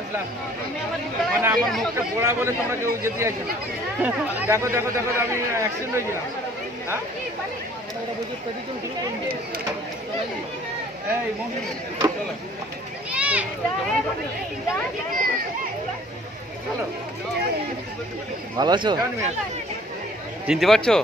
আসলাম মানে আমার মুখটা পোড়া বলে তোমরা কেউ যেতে চাইছো না। দেখো দেখো দেখো আমি অ্যাক্সিডেন্ট হয়েছিলাম। হ্যাঁ এই মহিলা চলো চলো ভালো আছো? কেমন মেয়ে? চিনতে পারছো?